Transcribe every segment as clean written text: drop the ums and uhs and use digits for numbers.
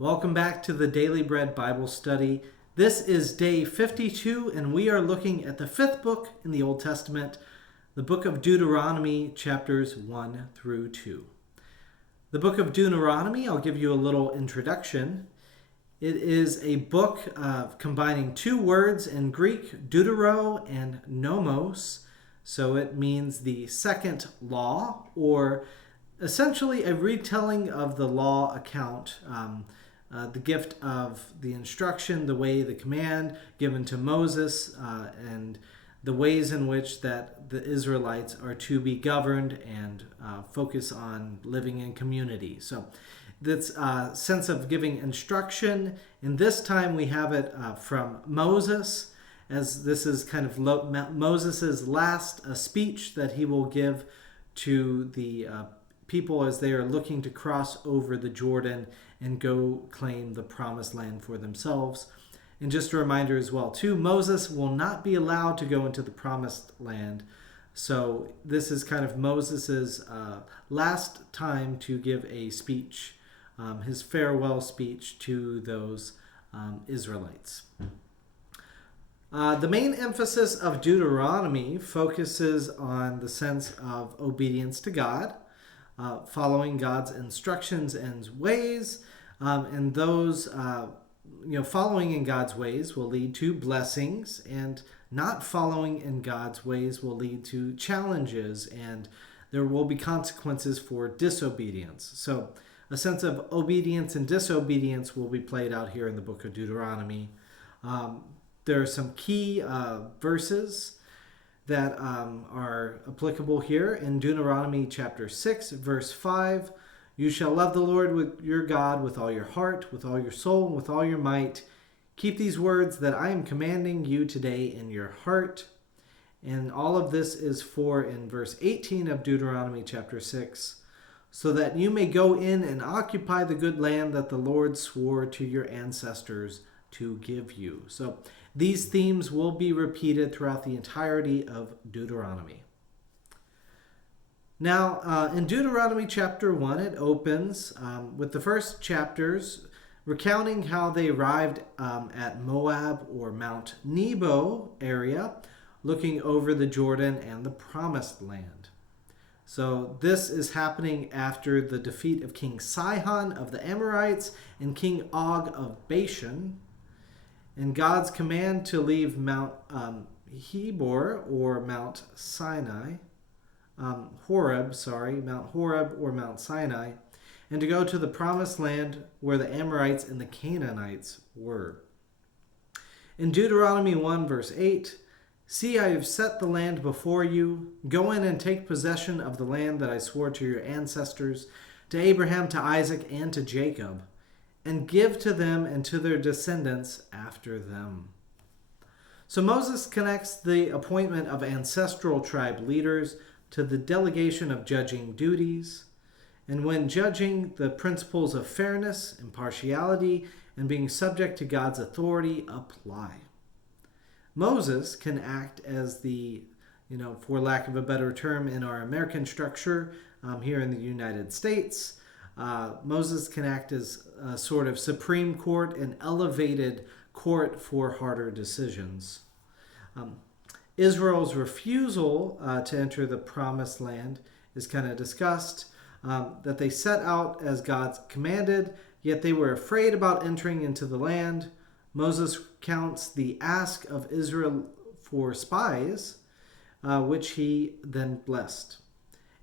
Welcome back to the Daily Bread Bible Study. This is day 52, and we are looking at the fifth book in the Old Testament, the book of Deuteronomy, chapters 1 through 2. The book of Deuteronomy, I'll give you a little introduction. It is a book combining two words in Greek, deutero and nomos. So it means the second law, or essentially a retelling of the law account. The gift of the instruction, the way, the command given to Moses, and the ways in which that the Israelites are to be governed and focus on living in community. So this sense of giving instruction, in this time we have it from Moses, as this is kind of Moses' last speech that he will give to the people as they are looking to cross over the Jordan and go claim the promised land for themselves. And just a reminder as well, too, Moses will not be allowed to go into the promised land. So this is kind of Moses' last time to give a speech, his farewell speech to those Israelites. The main emphasis of Deuteronomy focuses on the sense of obedience to God, following God's instructions and ways, and those following in God's ways will lead to blessings, and not following in God's ways will lead to challenges, and there will be consequences for disobedience. So a sense of obedience and disobedience will be played out here in the book of Deuteronomy. There are some key verses that are applicable here in Deuteronomy chapter 6, verse 5. You shall love the Lord with your God with all your heart, with all your soul, and with all your might. Keep these words that I am commanding you today in your heart. And all of this is for in verse 18 of Deuteronomy chapter 6, so that you may go in and occupy the good land that the Lord swore to your ancestors to give you. So these themes will be repeated throughout the entirety of Deuteronomy. Now, in Deuteronomy chapter 1, it opens with the first chapters recounting how they arrived at Moab or Mount Nebo area, looking over the Jordan and the Promised Land. So this is happening after the defeat of King Sihon of the Amorites and King Og of Bashan, and God's command to leave Mount Hebor or Mount Sinai, Mount Horeb or Mount Sinai, and to go to the promised land where the Amorites and the Canaanites were. In Deuteronomy 1 verse 8, see, I have set the land before you. Go in and take possession of the land that I swore to your ancestors, to Abraham, to Isaac, and to Jacob, and give to them and to their descendants after them. So Moses connects the appointment of ancestral tribe leaders to the delegation of judging duties, and when judging, the principles of fairness, impartiality, and being subject to God's authority apply. Moses can act as the, for lack of a better term, in our American structure here in the United States, Moses can act as a sort of Supreme Court, an elevated court for harder decisions. Israel's refusal to enter the promised land is kind of discussed, that they set out as God commanded, yet they were afraid about entering into the land. Moses counts the ask of Israel for spies, which he then blessed.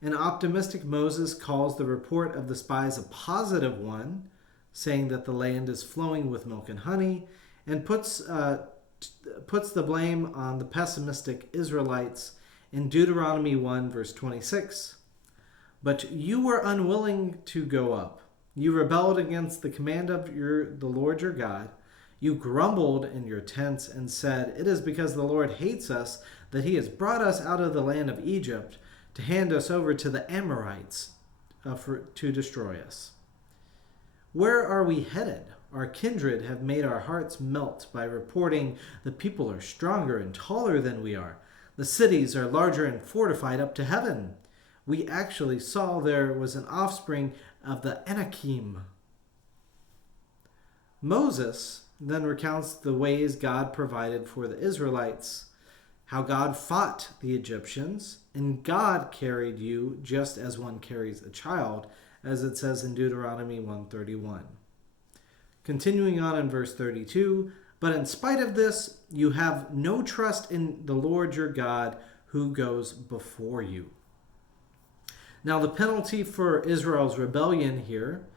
An optimistic Moses calls the report of the spies a positive one, saying that the land is flowing with milk and honey, and puts the blame on the pessimistic Israelites in Deuteronomy 1, verse 26. But you were unwilling to go up. You rebelled against the command of the Lord your God. You grumbled in your tents and said, it is because the Lord hates us that he has brought us out of the land of Egypt to hand us over to the Amorites to destroy us. Where are we headed? Our kindred have made our hearts melt by reporting the people are stronger and taller than we are. The cities are larger and fortified up to heaven. We actually saw there was an offspring of the Anakim. Moses then recounts the ways God provided for the Israelites, how God fought the Egyptians, and God carried you just as one carries a child, as it says in Deuteronomy 1:31. Continuing on in verse 32, but in spite of this, you have no trust in the Lord your God who goes before you. Now, the penalty for Israel's rebellion here,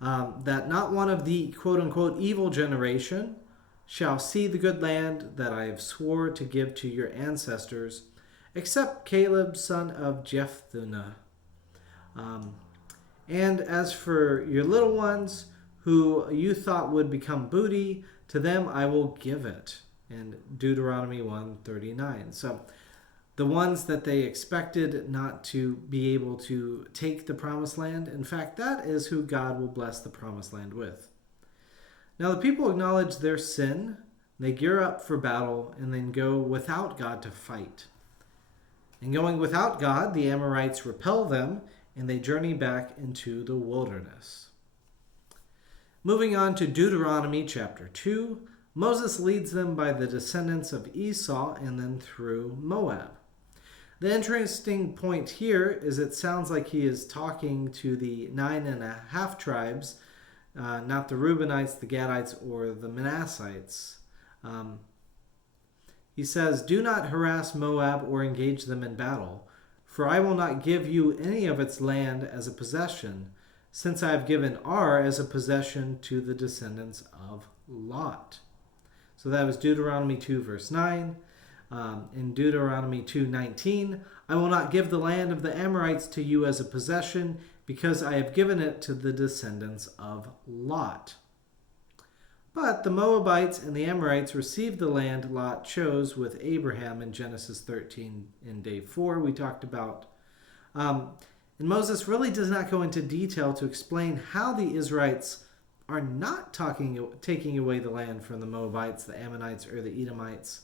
that not one of the quote-unquote evil generation shall see the good land that I have swore to give to your ancestors, except Caleb, son of Jephunneh. And as for your little ones, who you thought would become booty, to them I will give it. In Deuteronomy 1:39. So the ones that they expected not to be able to take the promised land, in fact, that is who God will bless the promised land with. Now the people acknowledge their sin, they gear up for battle, and then go without God to fight. And going without God, the Amorites repel them, and they journey back into the wilderness. Moving on to Deuteronomy chapter 2, Moses leads them by the descendants of Esau and then through Moab. The interesting point here is it sounds like he is talking to the 9.5 tribes, not the Reubenites, the Gadites, or the Manassites. He says, do not harass Moab or engage them in battle, for I will not give you any of its land as a possession, since I have given Ar as a possession to the descendants of Lot. So that was Deuteronomy 2, verse 9. In Deuteronomy 2:19, I will not give the land of the Amorites to you as a possession, because I have given it to the descendants of Lot. But the Moabites and the Amorites received the land Lot chose with Abraham in Genesis 13 in day 4 we talked about. And Moses really does not go into detail to explain how the Israelites are not taking away the land from the Moabites, the Ammonites, or the Edomites,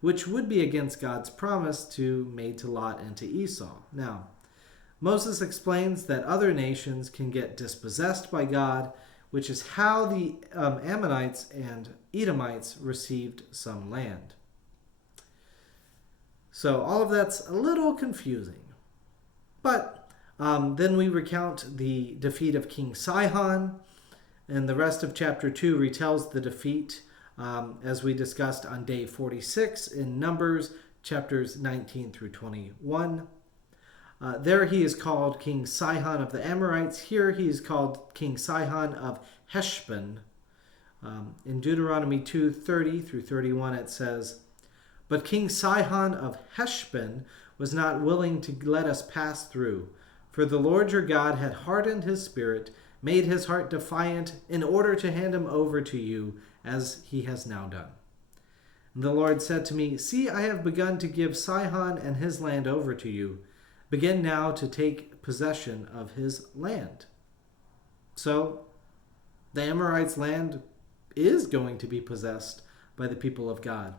which would be against God's promise made to Lot and to Esau. Now, Moses explains that other nations can get dispossessed by God, which is how the Ammonites and Edomites received some land. So all of that's a little confusing. But then we recount the defeat of King Sihon, and the rest of chapter 2 retells the defeat as we discussed on day 46 in Numbers, chapters 19 through 21. There he is called King Sihon of the Amorites. Here he is called King Sihon of Heshbon. In Deuteronomy 2:30 through 31 it says, but King Sihon of Heshbon was not willing to let us pass through, for the Lord your God had hardened his spirit, made his heart defiant, in order to hand him over to you, as he has now done. And the Lord said to me, see, I have begun to give Sihon and his land over to you. Begin now to take possession of his land. So, the Amorites' land is going to be possessed by the people of God.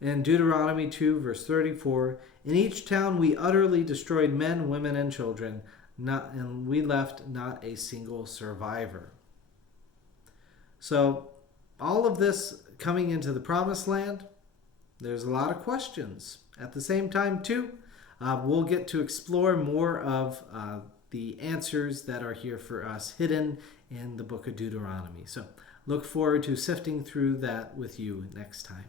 In Deuteronomy 2, verse 34, in each town we utterly destroyed men, women, and children, and we left not a single survivor. So, all of this coming into the promised land, there's a lot of questions. At the same time, too, we'll get to explore more of the answers that are here for us hidden in the book of Deuteronomy. So look forward to sifting through that with you next time.